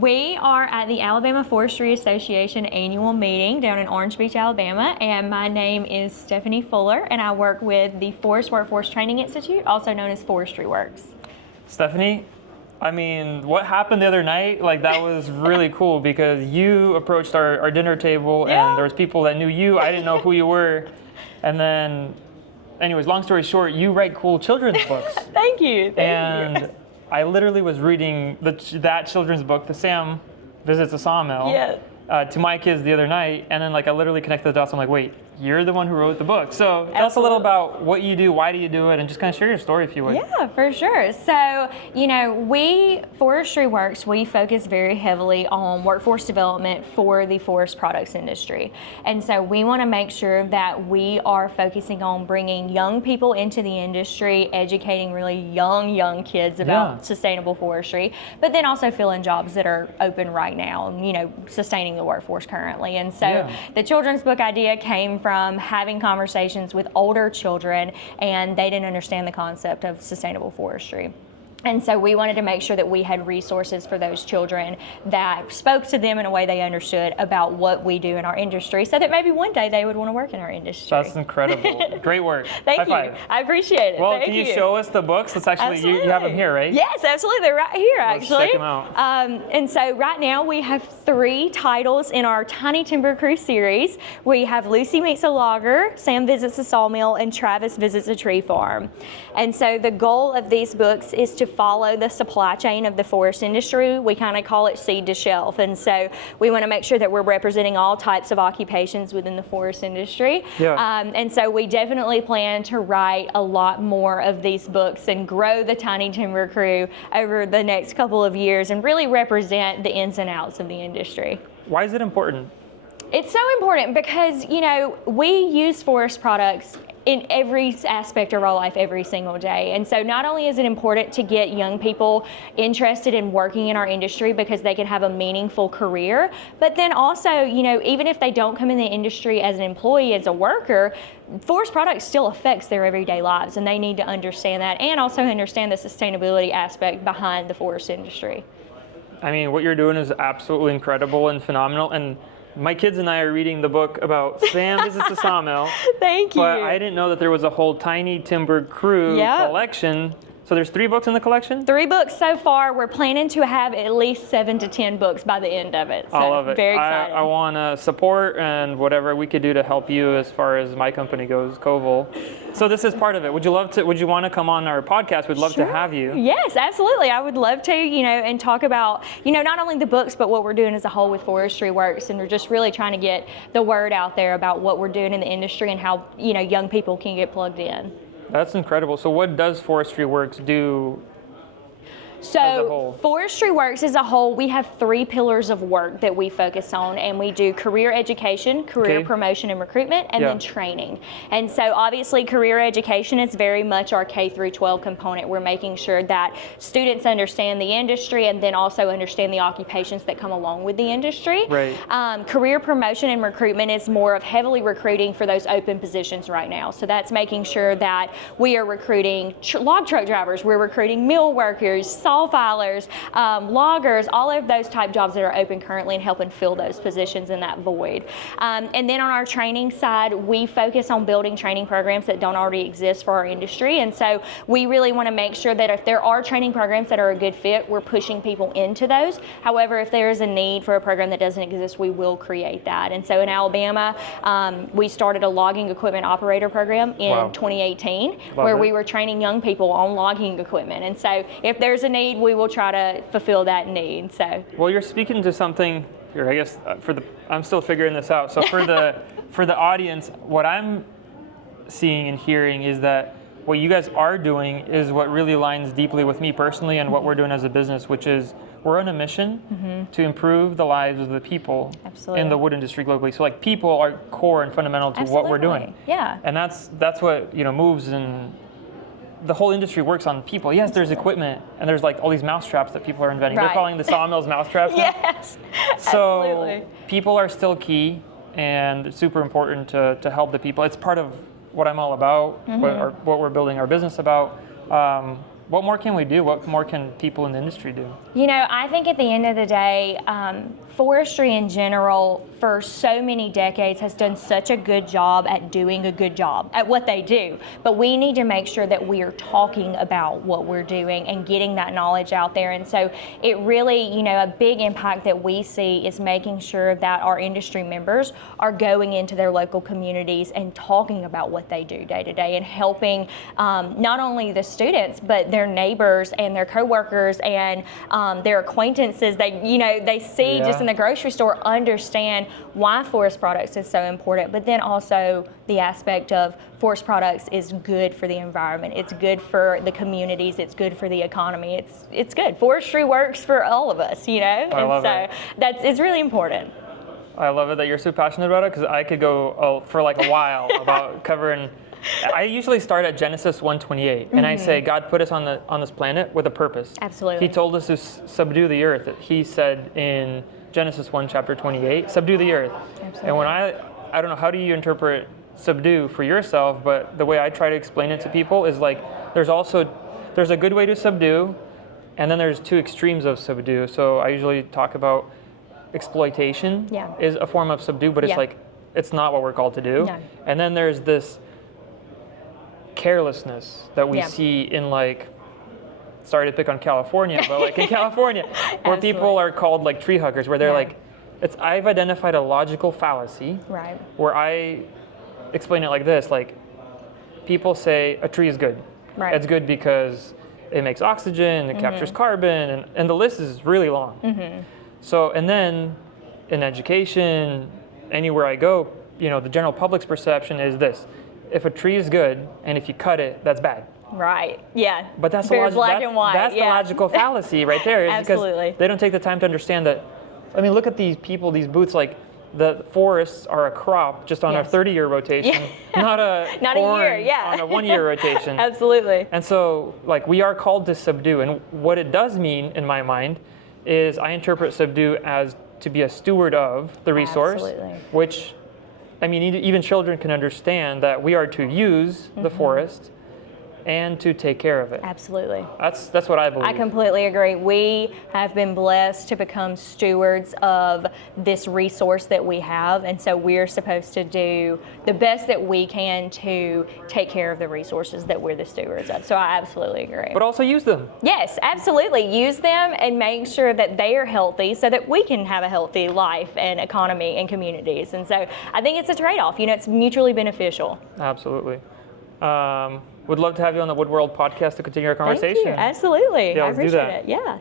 we are at the Alabama Forestry Association annual meeting down in Orange Beach, Alabama, and my name is Stephanie Fuller, and I work with the Forest Workforce Training Institute, also known as Forestry Works. Stephanie, I mean, what happened the other night, like that was really cool because you approached our dinner table and there was people that knew you. I didn't know who you were. And then, anyways, long story short, you write cool children's books. Thank you. Thank you. I literally was reading that children's book, The Sam Visits a Sawmill, to my kids the other night, and then like I literally connected the dots. I'm like, wait, you're the one who wrote the book. So tell us a little about what you do, why do you do it, and just kind of share your story if you would. Yeah, for sure. So, Forestry Works, we focus very heavily on workforce development for the forest products industry. And so we want to make sure that we are focusing on bringing young people into the industry, educating really young kids about sustainable forestry, but then also filling jobs that are open right now, sustaining the workforce currently. And so the children's book idea came from having conversations with older children, and they didn't understand the concept of sustainable forestry. And so we wanted to make sure that we had resources for those children that spoke to them in a way they understood about what we do in our industry, so that maybe one day they would want to work in our industry. That's incredible. Great work. Thank High you. five. I appreciate it. Well, Thank can you show us the books? Let's actually, you have them here, right? Yes, absolutely. They're right here, actually. Let's check them out. And so right now we have 3 titles in our Tiny Timber Crew series. We have Lucy Meets a Logger, Sam Visits a Sawmill, and Travis Visits a Tree Farm. And so the goal of these books is to follow the supply chain of the forest industry. We kind of call it seed to shelf. And so we want to make sure that we're representing all types of occupations within the forest industry. And so we definitely plan to write a lot more of these books and grow the Tiny Timber Crew over the next couple of years and really represent the ins and outs of the industry. Why is it important? It's so important because, we use forest products in every aspect of our life every single day. And so not only is it important to get young people interested in working in our industry because they can have a meaningful career, but then also, even if they don't come in the industry as an employee, as a worker, forest products still affects their everyday lives, and they need to understand that and also understand the sustainability aspect behind the forest industry. I mean, what you're doing is absolutely incredible and phenomenal. And my kids and I are reading the book about Sam Visits a Sawmill. Thank you. But I didn't know that there was a whole Tiny Timber Crew collection. So there's 3 books in the collection? 3 books so far. We're planning to have at least 7 to 10 books by the end of it. So I love it. Very exciting. I want to support and whatever we could do to help you as far as my company goes, Koval. So this is part of it. Would you want to come on our podcast? We'd love to have you. Yes, absolutely. I would love to, and talk about, not only the books, but what we're doing as a whole with Forestry Works. And we're just really trying to get the word out there about what we're doing in the industry and how, young people can get plugged in. That's incredible. So what does Forestry Works do? So Forestry Works as a whole, we have 3 pillars of work that we focus on, and we do career education, career promotion and recruitment, and then training. And so obviously career education is very much our K through 12 component. We're making sure that students understand the industry and then also understand the occupations that come along with the industry. Right. Career promotion and recruitment is more of heavily recruiting for those open positions right now. So that's making sure that we are recruiting log truck drivers, we're recruiting mill workers, saw filers, loggers, all of those type jobs that are open currently, and helping fill those positions in that void. And then on our training side, we focus on building training programs that don't already exist for our industry. And so we really want to make sure that if there are training programs that are a good fit, we're pushing people into those. However, if there is a need for a program that doesn't exist, we will create that. And so in Alabama, we started a logging equipment operator program in 2018, where we were training young people on logging equipment. And so if there's a need, we will try to fulfill that need. So, well, you're speaking to something here. I guess I'm still figuring this out. So for the audience, what I'm seeing and hearing is that what you guys are doing is what really aligns deeply with me personally and what we're doing as a business, which is we're on a mission to improve the lives of the people in the wood industry globally. So like people are core and fundamental to what we're doing. Yeah. And that's what moves, and the whole industry works on people. Yes, there's equipment, and there's like all these mousetraps that people are inventing. They're calling the sawmills mousetraps now. Yes. So absolutely. People are still key, and it's super important to help the people. It's part of what I'm all about, what we're building our business about. what more can we do? What more can people in the industry do? You know, I think at the end of the day, forestry in general for so many decades has done such a good job at doing a good job at what they do. But we need to make sure that we are talking about what we're doing and getting that knowledge out there. And so it really, you know, a big impact that we see is making sure that our industry members are going into their local communities and talking about what they do day to day and helping not only the students, but their neighbors and their coworkers and their acquaintances that, you know, they see just in the grocery store, understand why forest products is so important, but then also the aspect of forest products is good for the environment. It's good for the communities. It's good for the economy. It's good. Forestry works for all of us, you know? I love it. It's really important. I love it that you're so passionate about it, because I could go for like a while about covering. I usually start at Genesis 1:28, and I say God put us on this planet with a purpose. Absolutely. He told us to subdue the earth. He said in Genesis 1 chapter 28, subdue the earth. Absolutely. And when I don't know, how do you interpret subdue for yourself? But the way I try to explain it to people is like there's a good way to subdue, and then there's two extremes of subdue. So I usually talk about exploitation is a form of subdue, but it's like it's not what we're called to do. No. And then there's this carelessness that we see in, like, sorry to pick on California, but like in California, where people are called like tree huggers, where they're like, I've identified a logical fallacy, right? Where I explain it like this, like people say a tree is good. Right. It's good because it makes oxygen, it captures carbon, and the list is really long. So, and then in education, anywhere I go, you know, the general public's perception is this: if a tree is good and if you cut it, that's bad. Right. Yeah. But that's very black and white. That's the logical fallacy right there. Is Absolutely. Because they don't take the time to understand that. I mean, look at these people, these booths. Like the forests are a crop just on a 30-year rotation, not a year. on a 1-year rotation. Absolutely. And so, like, we are called to subdue, and what it does mean in my mind is I interpret subdue as to be a steward of the resource, which, I mean, even children can understand that we are to use the forest and to take care of it. Absolutely. That's what I believe. I completely agree. We have been blessed to become stewards of this resource that we have, and so we're supposed to do the best that we can to take care of the resources that we're the stewards of. So I absolutely agree. But also use them. Yes, absolutely. Use them and make sure that they are healthy so that we can have a healthy life and economy and communities. And so I think it's a trade-off. You know, it's mutually beneficial. Absolutely. Would love to have you on the Wood World podcast to continue our conversation. Thank you. Absolutely. Yeah, I let's do appreciate that. it. Yeah.